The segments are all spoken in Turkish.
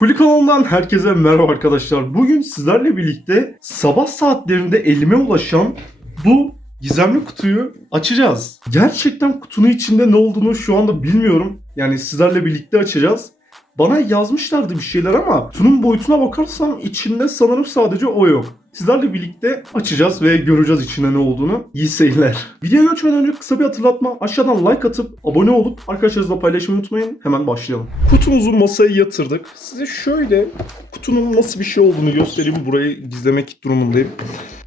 Kuli kanalından herkese merhaba arkadaşlar. Bugün sizlerle birlikte sabah saatlerinde elime ulaşan bu gizemli kutuyu açacağız. Gerçekten kutunun içinde ne olduğunu şu anda bilmiyorum. Yani sizlerle birlikte açacağız. Bana yazmışlardı bir şeyler ama kutunun boyutuna bakarsam içinde sanırım sadece o yok. Sizlerle birlikte açacağız ve göreceğiz içinde ne olduğunu. İyi seyirler. Videoya geçmeden önce kısa bir hatırlatma. Aşağıdan like atıp abone olup arkadaşlarınızla paylaşmayı unutmayın. Hemen başlayalım. Kutumuzu masaya yatırdık. Size şöyle kutunun nasıl bir şey olduğunu göstereyim. Burayı gizlemek durumundayım.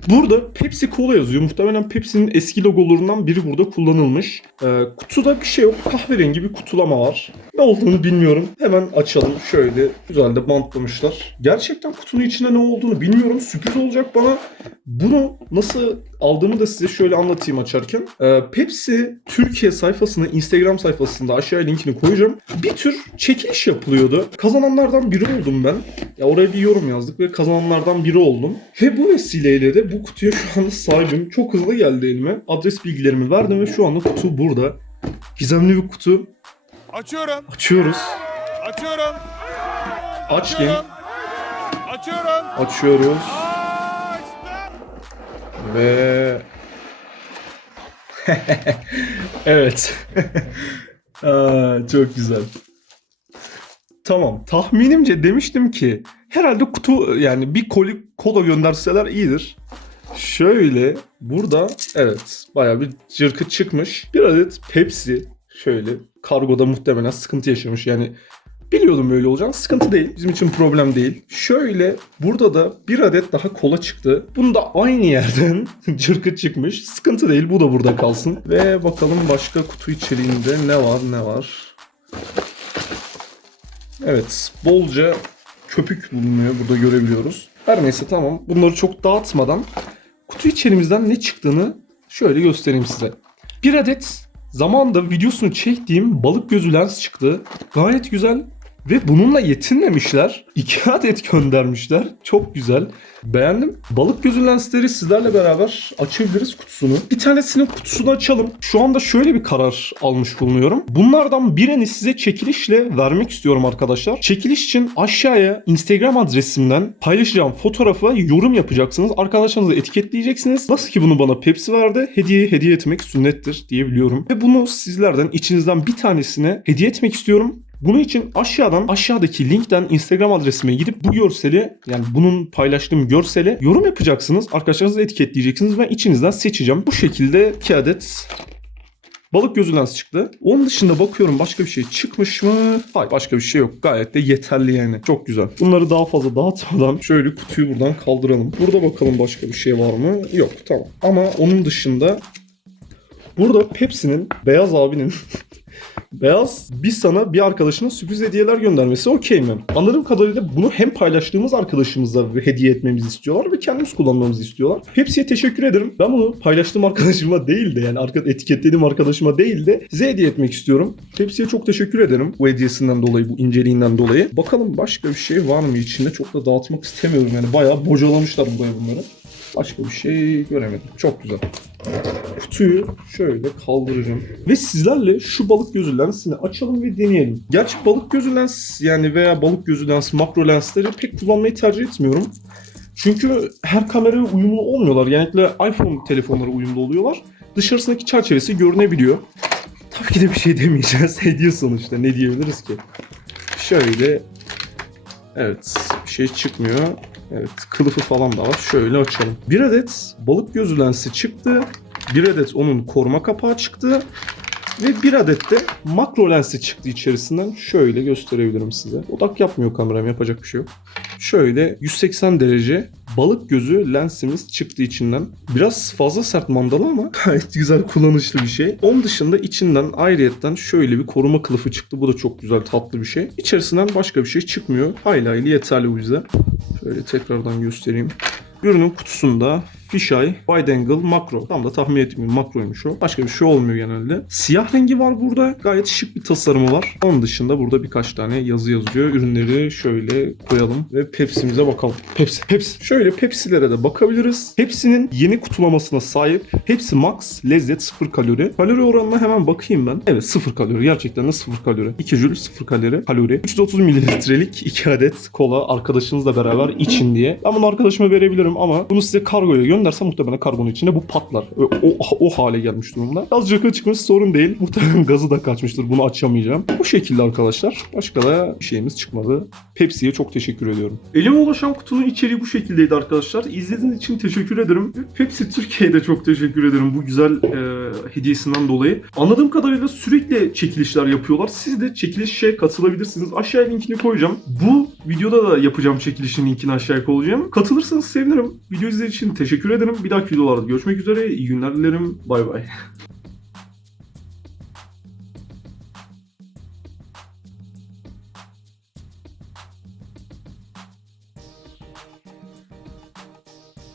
Burada Pepsi Cola yazıyor. Muhtemelen Pepsi'nin eski logolarından biri burada kullanılmış. Ee, kutuda bir şey yok. Kahverengi bir kutulama var. Ne olduğunu bilmiyorum. Hemen açalım. Şöyle güzel de bantlamışlar. Gerçekten kutunun içinde ne olduğunu bilmiyorum. Sürpriz olacak bana. Bunu nasıl aldığımı da size şöyle anlatayım açarken. Ee, Pepsi Türkiye sayfasında, Instagram sayfasında aşağıya linkini koyacağım. Bir tür çekiliş yapılıyordu. Kazananlardan biri oldum ben. Ya oraya bir yorum yazdık ve kazananlardan biri oldum. Ve bu vesileyle de bu kutuya şu anda sahibim. Çok hızlı geldi elime. Adres bilgilerimi verdim ve şu anda kutu burada. Gizemli bir kutu. Açıyorum. Açıyoruz. Açıyorum. Aç game. Açıyorum. Açıyoruz. Açtım. Ve... evet. Aa, çok güzel. Tamam. Tahminimce demiştim ki herhalde kutu yani bir koli kola gönderseler iyidir. Şöyle burada evet bayağı bir cırkı çıkmış. Bir adet Pepsi şöyle kargoda muhtemelen sıkıntı yaşamış. Yani biliyordum böyle olacağını. Sıkıntı değil. Bizim için problem değil. Şöyle burada da bir adet daha kola çıktı. Bunu da aynı yerden cırkı çıkmış. Sıkıntı değil. Bu da burada kalsın. Ve bakalım başka kutu içeriğinde ne var ne var. Evet. Bolca köpük bulunuyor. Burada görebiliyoruz. Her neyse tamam. Bunları çok dağıtmadan kutu içerimizden ne çıktığını şöyle göstereyim size. Bir adet zamanda videosunu çektiğim balık gözü lens çıktı. Gayet güzel. Ve bununla yetinmemişler. İki adet göndermişler. Çok güzel. Beğendim. Balık gözü lensleri sizlerle beraber açabiliriz kutusunu. Bir tanesinin kutusunu açalım. Şu anda şöyle bir karar almış bulunuyorum. Bunlardan birini size çekilişle vermek istiyorum arkadaşlar. Çekiliş için aşağıya Instagram adresimden paylaşacağım fotoğrafa yorum yapacaksınız. Arkadaşlarınızı etiketleyeceksiniz. Nasıl ki bunu bana Pepsi verdi. Hediye hediye etmek sünnettir diyebiliyorum. Ve bunu sizlerden içinizden bir tanesine hediye etmek istiyorum. Bunun için aşağıdan aşağıdaki linkten Instagram adresime gidip bu görseli yani bunun paylaştığım görsele yorum yapacaksınız. Arkadaşlarınızı etiketleyeceksiniz ve içinizden seçeceğim. Bu şekilde 2 adet balık gözü lens çıktı. Onun dışında bakıyorum başka bir şey çıkmış mı? Hayır başka bir şey yok. Gayet de yeterli yani. Çok güzel. Bunları daha fazla dağıtmadan şöyle kutuyu buradan kaldıralım. Burada bakalım başka bir şey var mı? Yok tamam. Ama onun dışında burada Pepsi'nin Beyaz abinin Beyaz bir sana bir arkadaşına sürpriz hediyeler göndermesi okey mi? Anladığım kadarıyla bunu hem paylaştığımız arkadaşımıza hediye etmemizi istiyorlar ve kendimiz kullanmamızı istiyorlar. Hepsiye teşekkür ederim. Ben bunu paylaştığım arkadaşıma değil de yani etiketlediğim arkadaşıma değil de size hediye etmek istiyorum. Hepsiye çok teşekkür ederim bu hediyesinden dolayı, bu inceliğinden dolayı. Bakalım başka bir şey var mı içinde? Çok da dağıtmak istemiyorum yani. Bayağı bocalamışlar buraya bunları. Başka bir şey göremedim. Çok güzel kutuyu şöyle kaldıracağım. Ve sizlerle şu balık gözü lensini açalım ve deneyelim. Gerçi balık gözü lens yani veya balık gözü lens, makro lensleri pek kullanmayı tercih etmiyorum. Çünkü her kameraya uyumlu olmuyorlar. Genellikle iPhone telefonlara uyumlu oluyorlar. Dışarısındaki çerçevesi görünebiliyor. Tabii ki de bir şey demeyeceğiz. Hediye sonuçta. Ne diyebiliriz ki? Şöyle. Evet. Bir şey çıkmıyor. Evet. Kılıfı falan da var. Şöyle açalım. Bir adet balık gözü lensi çıktı. Bir adet onun koruma kapağı çıktı. Ve bir adet de makro lensi çıktı içerisinden. Şöyle gösterebilirim size. Odak yapmıyor kameram yapacak bir şey yok. Şöyle 180 derece balık gözü lensimiz çıktı içinden. Biraz fazla sert mandalı ama gayet güzel kullanışlı bir şey. Onun dışında içinden ayrıyetten şöyle bir koruma kılıfı çıktı. Bu da çok güzel tatlı bir şey. İçerisinden başka bir şey çıkmıyor. Hayli hayli yeterli bu bize. Şöyle tekrardan göstereyim. Ürünün kutusunda fisheye, wide angle, makro. Tam da tahmin etmiyorum makroymuş o. Başka bir şey olmuyor genelde. Siyah rengi var burada. Gayet şık bir tasarımı var. Onun dışında burada birkaç tane yazı yazıyor. Ürünleri şöyle koyalım ve Pepsi'mize bakalım. Pepsi, Pepsi. Şöyle Pepsi'lere de bakabiliriz. Hepsinin yeni kutulamasına sahip. Hepsi max, lezzet, sıfır kalori. Kalori oranına hemen bakayım ben. Evet sıfır kalori. Gerçekten de sıfır kalori. 2 jül sıfır kalori. Kalori. 330 mililitrelik 2 adet kola arkadaşınızla beraber için diye. Ben bunu arkadaşıma verebilirim ama bunu size kargoya göndersem muhtemelen kargonun içinde bu patlar. O, o, o hale gelmiş durumda. Az yakın çıkması sorun değil. Muhtemelen gazı da kaçmıştır. Bunu açamayacağım. Bu şekilde arkadaşlar. Başka da bir şeyimiz çıkmadı. Pepsi'ye çok teşekkür ediyorum. Elime ulaşan kutunun içeriği bu şekildeydi arkadaşlar. İzlediğiniz için teşekkür ederim. Pepsi Türkiye'ye de çok teşekkür ederim bu güzel e, hediyesinden dolayı. Anladığım kadarıyla sürekli çekilişler yapıyorlar. Siz de çekilişe katılabilirsiniz. Aşağıya linkini koyacağım. Bu videoda da yapacağım çekilişin linkini aşağıya koyacağım. Katılırsanız sevinirim. Video izlediğiniz için teşekkür ederim. Bir dahaki videolarda görüşmek üzere. İyi günler dilerim. Bay bay.